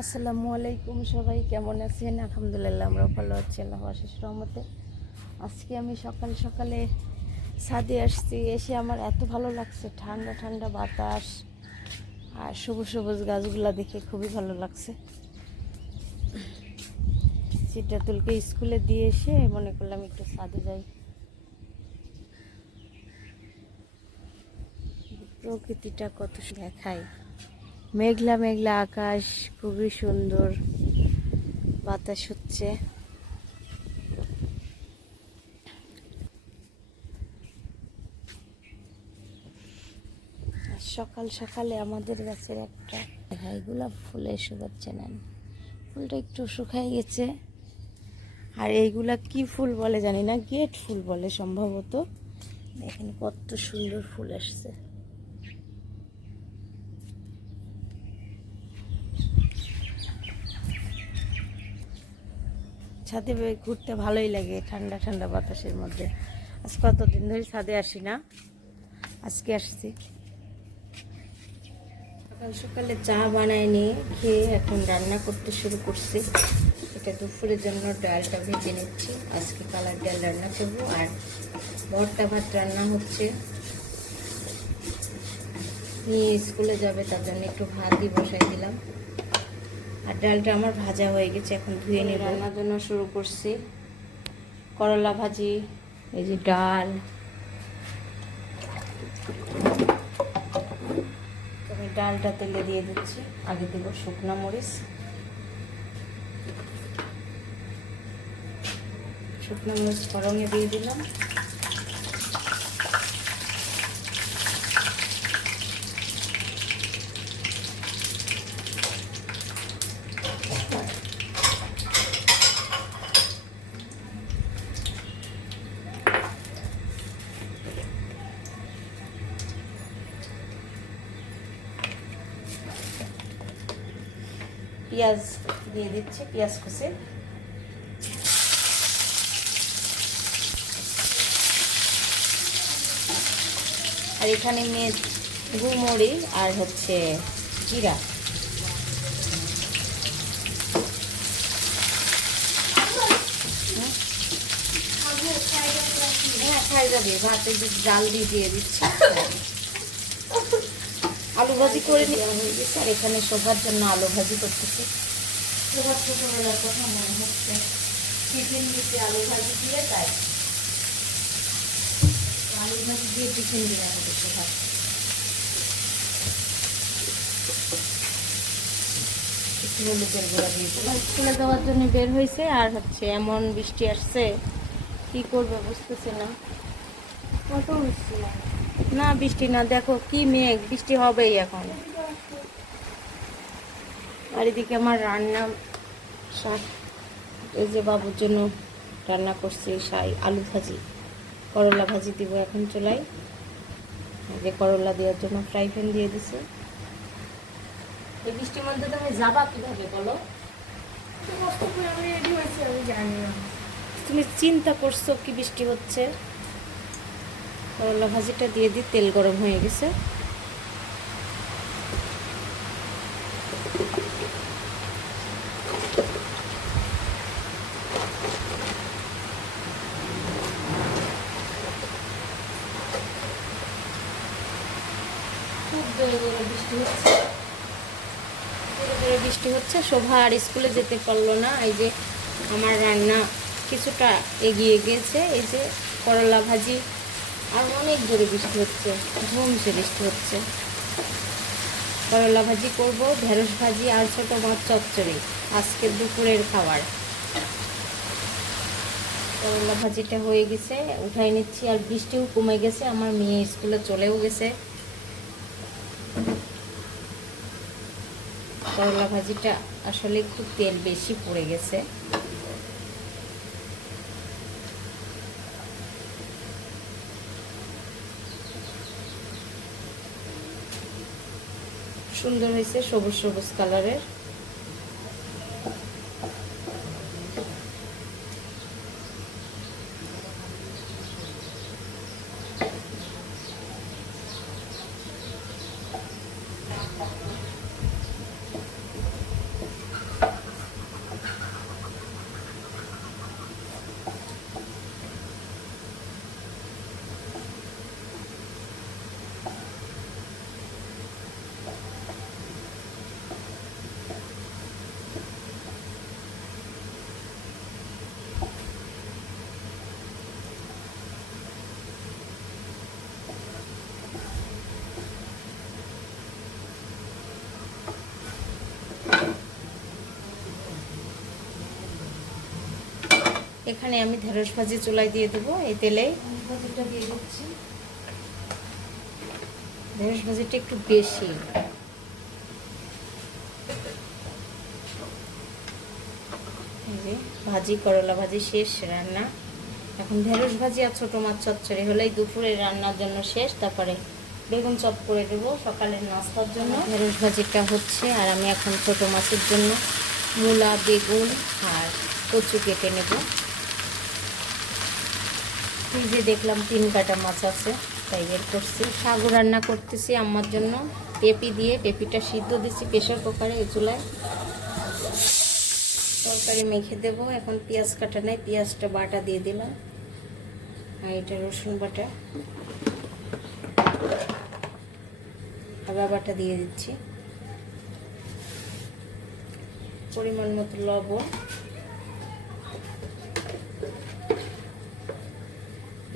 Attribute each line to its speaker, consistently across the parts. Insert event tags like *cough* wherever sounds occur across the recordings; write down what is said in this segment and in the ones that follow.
Speaker 1: আসসালামু আলাইকুম সবাই, কেমন আছেন? আলহামদুলিল্লাহ আমরা ভালো আছি, আল্লাহ আশিস রহমতে। আজকে আমি সকাল সকালে ছাদে আসছি, এসে আমার এত ভালো লাগছে, ঠান্ডা ঠান্ডা বাতাস আর সবুজ সবুজ গাছগুলো দেখে খুবই ভালো লাগছে। সিটাতুলকে স্কুলে দিয়ে এসে মনে করলাম একটু ছাদে যাই। প্রকৃতিটা কত দেখায়। মেঘলা মেঘলা আকাশ, খুবই সুন্দর বাতাস হচ্ছে। সকাল সকালে আমাদের গাছের একটা দেখায় গোলাপ ফুলে শুকাচ্ছে, নেন। ফুলটা একটু শুকাই গেছে। আর এইগুলা কি ফুল বলে জানি না, গেট ফুল বলে সম্ভবত। দেখেন কত সুন্দর ফুল আসছে। ছাদে ঘুরতে ভালোই লাগে, ঠান্ডা ঠান্ডা বাতাসের মধ্যে। আজ কতদিন ধরে ছাদে আসি না? আজকে আসছি। সকাল সকালে চা বানায়নি খেয়ে এখন রান্না করতে শুরু করছি। এটা দুপুরের জন্য ডালটা ভেজে নিচ্ছি। আজকে কালার ডাল রান্না করব আর ভর্তা ভাত রান্না হচ্ছে। নিয়ে স্কুলে যাবে, তার জন্য একটু ভাতই বসাই দিলাম। আর ডালটা আমার ভাজা হয়ে গেছে এখন ধুয়ে নিয়ে রান্নার জন্য শুরু করছি। করলা ভাজি এই যে ডাল। আমি ডালটা তেলে দিয়ে দিচ্ছি। আগে দেবো শুকনো মরিচ। শুকনো মরিচ গরমে দিয়ে দিলাম। পেঁয়াজ দিয়ে দিচ্ছি, পেঁয়াজ কুচি। আর এখানে মেজ গুমড়ি আর হচ্ছে জিরা। হ্যাঁ খাই যাবে ভাতে ডাল দিয়ে দিয়ে দিচ্ছি। আলু ভাজি করে নেওয়া হয়ে গেছে আর এখানে শোভার জন্য আলু ভাজি করতেছি। শোভার ছোটোবেলার কথা মনে হচ্ছে। টিফিন দিতে আলু ভাজি দিয়ে তাই। আলু ভাজি দিয়ে টিফিন দেওয়া হবে শোভার। স্কুলে দেওয়ার জন্য বের হয়েছে আর হচ্ছে এমন বৃষ্টি আসছে কি করবে বুঝতেছি না।
Speaker 2: কত লাগে
Speaker 1: না বৃষ্টি না দেখো কি মেঘ বৃষ্টি হবেই এখন। আর এদিকে আমার রান্না শাক এই যে বাবুর জন্য রান্না করছি সাই আলু ভাজি করলা ভাজি দিব এখন চুলাই এই যে করলা দেওয়ার জন্য ফ্রাই প্যান দিয়ে দিছে। এই বৃষ্টির মধ্যে তুমি যাবা কীভাবে বলো?
Speaker 2: আমি রেডি হয়েছি আমি জানি না।
Speaker 1: তুমি চিন্তা করছ কি বৃষ্টি হচ্ছে? করলা ভাজিটা দিয়ে দিই, তেল গরম হয়ে গেছে। বৃষ্টি হচ্ছে, শোভা আর স্কুলে যেতে পারল না। এই যে আমার রান্না কিছুটা এগিয়ে গেছে, এই যে করলা ভাজি আর অনেক জোরে বৃষ্টি হচ্ছে ঝুমছে বৃষ্টি হচ্ছে। করলা ভাজি করব, ঢেঁড়স ভাজি আর ছোটো মাছ চচ্চড়ি আজকে দুপুরের খাবার। করলা ভাজিটা হয়ে গেছে, উঠাই নিচ্ছি আর বৃষ্টিও কমে গেছে, আমার মেয়ে স্কুলে চলেও গেছে। করলা ভাজিটা আসলে একটু তেল বেশি পড়ে গেছে। সুন্দর হয়েছে সবুজ সবুজ কালারের এখানে আমি ঢেঁড়স ভাজি চুলায় দিয়ে দেবো, এই তেলেই ভাজিটা ঢেঁড়স ভাজিটা একটু বেশি। ভাজি, করলা ভাজি শেষ, রান্না। এখন ঢেঁড়স ভাজি আর ছোটো মাছ চচ্চড়ি হলেই দুপুরে রান্নার জন্য শেষ। তারপরে বেগুন চপ করে দেবো সকালের নাস্তার জন্য। ঢেঁড়স ভাজিটা হচ্ছে, আর আমি এখন ছোটো মাছের জন্য মূলা, বেগুন আর কচু কেটে নেব। ফ্রিজে দেখলাম তিন কাটা মাছ আছে, তাই বের করছি। সাগু রান্না করতেছি আমার জন্য। পেঁপি দিয়ে, পেঁপিটা সিদ্ধ দিচ্ছি প্রেশার কুকারে চুলায়। তরকারি মেখে দেবো। এখন পেঁয়াজ কাটা নেই, পেঁয়াজটা বাটা দিয়ে দিলাম। আর এটা রসুন বাটা। আদা বাটা দিয়ে দিচ্ছি। পরিমাণ মতো লবণ।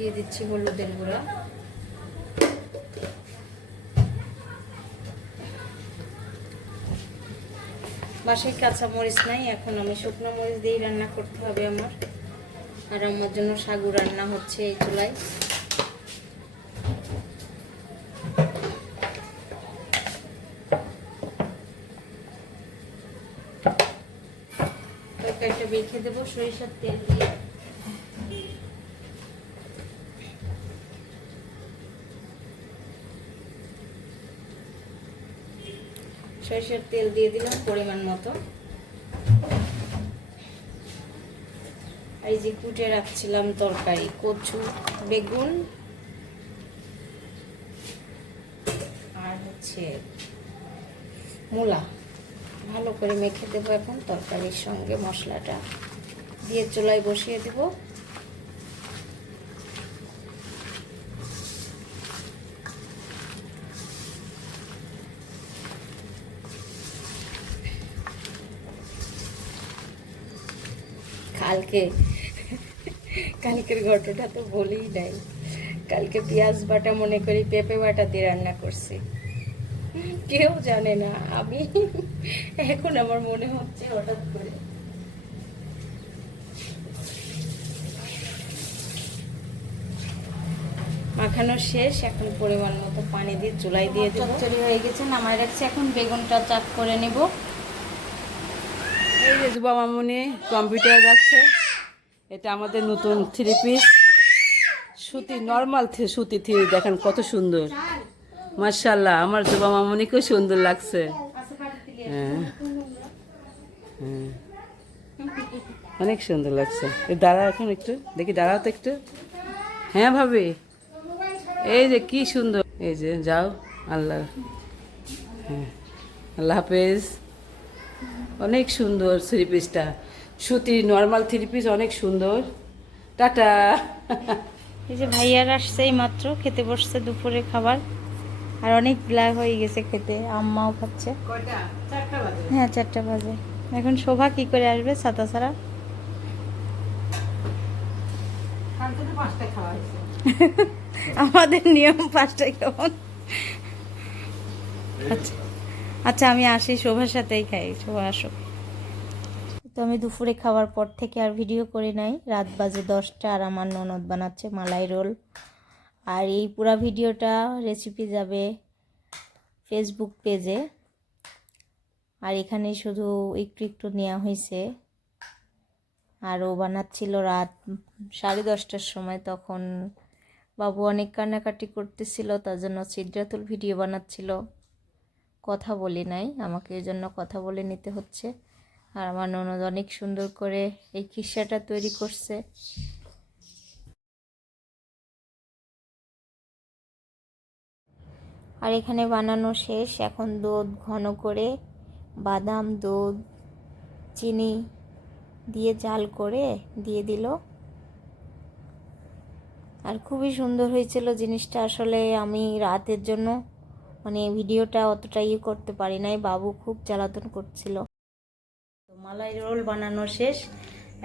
Speaker 1: দিয়ে দিচ্ছি হলুদের গুঁড়া। বাসায় কাঁচা মরিচ নাই, এখন আমি শুকনো মরিচ দিয়েই রান্না করতে হবে আমার। আর আমার জন্য সাগু রান্না হচ্ছে এই চুলায়। তরকারিটা মেখে দেবো, সরিষার তেল দিয়ে। সরিষার তেল দিয়ে দিলাম পরিমাণ মতো। এই যে কুটে রাখছিলাম তরকারি, কচু, বেগুন, আর হচ্ছে মূলা। ভালো করে মেখে দেবো এখন তরকারির সঙ্গে মশলাটা। দিয়ে চুলায় বসিয়ে দেবো। কালকে কালকের ঘটনা তো বলেই নাই। কালকে পেঁয়াজ বাটা মনে করি পেঁপে বাটা দিয়ে রান্না করছি। কেউ জানে না আমি এখন আমার মনে হচ্ছে হঠাৎ করে। মাখানো শেষ এখন পরিমাণ মতো পানি দিয়ে চুলাই দিয়ে দেবো। চচ্চড়ি হয়ে গেছে নামাই রাখছি এখন বেগুনটা চাক করে নেব।
Speaker 3: এই যে যুবা মামুনি কম্পিউটার যাচ্ছে এটা আমাদের নতুন থ্রি পিস সুতি নর্মাল সুতি থ্রি দেখেন কত সুন্দর। মার্শাল্লাহ আমার যুবা মামুনিকেও সুন্দর লাগছে। হ্যাঁ হ্যাঁ। অনেক সুন্দর লাগছে। দাঁড়া এখন একটু, দেখি দাঁড়াও তো একটু। হ্যাঁ ভাবি, এই যে কি সুন্দর। এই যে, যাও, আল্লাহ। হ্যাঁ আল্লাহ হাফেজ। অনেক সুন্দর থ্রি পিসটা সুতি নর্মাল থ্রি পিস অনেক সুন্দর। টাটা।
Speaker 1: এই যে ভাইয়ার আসছে এই মাত্র খেতে বসছে দুপুরে খাবার। আর অনেক ব্ল্যাক হয়ে গেছে খেতে আম্মাও খাচ্ছে। হ্যাঁ চারটা বাজে। এখন শোভা কি করে আসবে ছাতা ছাড়া? *laughs* আমাদের নিয়ম পাঁচটায় কেমন আচ্ছা আচ্ছা আমি আসি শোভার সাথেই খাই শোভা আসো তো আমি দুপুরে খাওয়ার পর থেকে আর ভিডিও করে নাই। রাত বাজে দশটা আর আমার ননদ বানাচ্ছে মালাই রোল। আর এই পুরা ভিডিওটা রেসিপি যাবে ফেসবুক পেজে আর এখানে শুধু একটু একটু নেওয়া হয়েছে। আর ও বানাচ্ছিল রাত সাড়ে দশটার সময়। তখন বাবু অনেক কান্নাকাটি করতেছিল, তার জন্য সিদ্ধাতুল ভিডিও বানাচ্ছিল। কথা বলি নাই, আমাকে এই জন্য কথা বলে নিতে হচ্ছে। আর আমার ননদ অনেক সুন্দর করে এই খিসাটা তৈরি করছে। আর এখানে বানানো শেষ। এখন দুধ ঘন করে বাদাম, দুধ, চিনি দিয়ে জাল করে দিয়ে দিল। আর খুবই সুন্দর হয়েছিল জিনিসটা। আসলে আমি রাতের জন্য মানে ভিডিওটা অতটা ইয়ে করতে পারি নাই। বাবু খুব জ্বালাতন করছিল। মালাই রোল বানানো শেষ।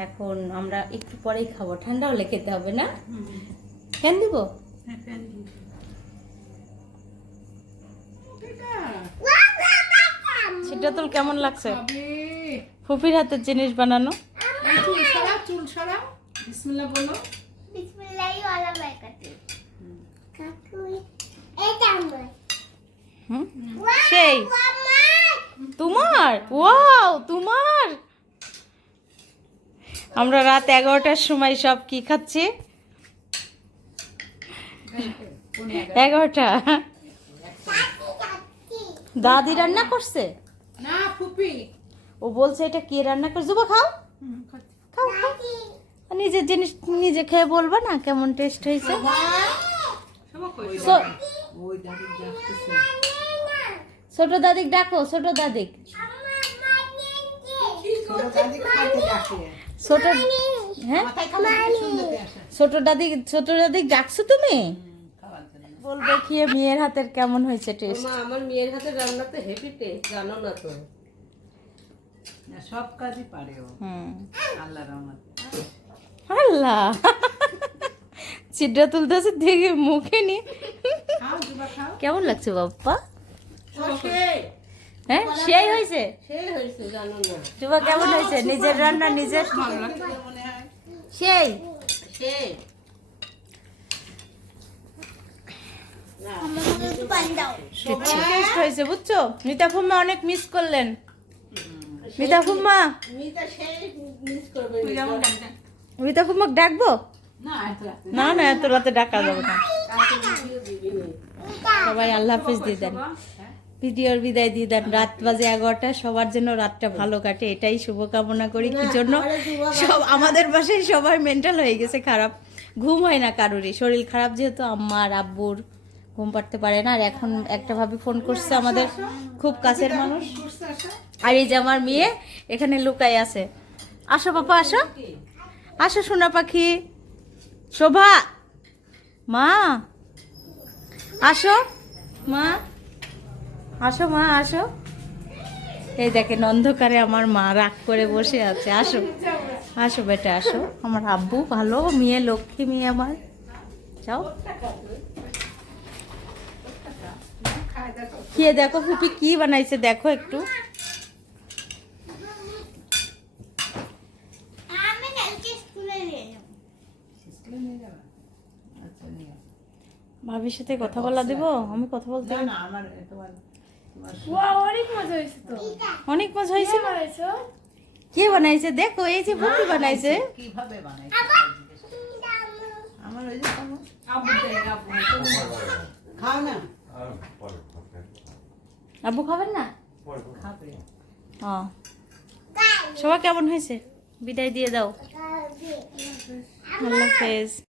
Speaker 1: এখন আমরা একটু পরেই খাব। ঠান্ডা হলে খেতে হবে না? ফ্যান দিব? সেটা তো কেমন লাগছে? ফুপির হাতের জিনিস বানানো?
Speaker 2: চুল চুল
Speaker 3: বিসমিল্লাহ বলো।
Speaker 2: বিসমিল্লাহি ওয়ালা বারাকাতু কাকু এটা আমার।
Speaker 1: হুম? সেই। তোমার? ওয়াও তোমার? আমরা রাত এগারোটার সময় সব কি খাচ্ছি? এগারোটা? দাদি রান্না করছে?
Speaker 3: না ফুপি।
Speaker 1: ও বলছে এটা কে রান্না করছে? জুবা খাও। খাও খাও। নিজের জিনিস নিজে খেয়ে বলবা না কেমন টেস্ট হয়েছে? So-
Speaker 3: ওই দাদি যাচ্ছে
Speaker 1: ছোট দাদিক ডাকো ছোট দাদিক। ছোট হ্যাঁ? ছোট দাদি ছোট ডাকছো তুমি? বলবে কি মেয়ের হাতের কেমন হয়েছে টেস্ট
Speaker 4: মা আমার মেয়ের হাতে রান্নাতে হেভি টেস্ট জানো না তো?
Speaker 3: না সব কাজই পারে ও।
Speaker 1: হুম।
Speaker 3: আল্লাহ রহমত।
Speaker 1: আল্লাহ। চিডা তুলতেছে দেখে মুখে নিয়ে
Speaker 3: খাও
Speaker 1: কেমন লাগছে বাপ্পা? হ্যাঁ সেই হয়েছে?
Speaker 4: সেই হয়েছে জানো না।
Speaker 1: জুবা কেমন হয়েছে? নিজের রান্না নিজের?
Speaker 3: মনে
Speaker 1: সেই? টেস্ট হয়েছে বুঝছ? মিতা ফুম্মা অনেক মিস করলেন। মিতা ফুম্মা?
Speaker 4: মিতা
Speaker 1: ডাকবো?
Speaker 3: না
Speaker 1: না না এত রাতে ডাকা যাবে নি। সবাই আল্লাহ হাফিজ দিয়ে দেন। ভিডিওর বিদায় দিয়ে দেন। রাত বাজে এগারোটা সবার জন্য রাতটা ভালো কাটে। এটাই শুভকামনা করি কি জন্য? সব আমাদের বাসায় সবাই মেন্টাল হয়ে গেছে খারাপ। ঘুম হয় না কারোরই। শরীর খারাপ যেহেতু আম্মার আব্বুর ঘুম পাড়তে পারে না। আর এখন একটা ভাবে ফোন করছে আমাদের খুব কাছের মানুষ। আর এই যে আমার মেয়ে এখানে লুকাই আছে। আসো পাপা আসো। আসো সোনা পাখি। শোভা। মা। আসো। মা। আসো মা আসো। এই দেখেন অন্ধকারে আমার মা রাগ করে বসে আছে। আসো আসো বেটা আসো। আমার আব্বু ভালো মেয়ে লক্ষ্মী মেয়ে আমার। যাও। খেয়ে দেখো ফুপি কি বানাইছে দেখো একটু।
Speaker 3: আচ্ছা।
Speaker 1: ভাবির সাথে কথা বলা দিব? আমি কথা বলতে
Speaker 3: না আমার
Speaker 2: অনেক মজা হয়েছে
Speaker 1: কে বানাইছে? দেখো এই যে ফুপি বানাইছে।
Speaker 3: কীভাবে বানাই আমার ওই যে আবু খাও না।
Speaker 1: আব্বু খাবেন না? ও। সবাই কেমন হয়েছে? বিদায় দিয়ে দাও। আল্লাহ হাফেজ।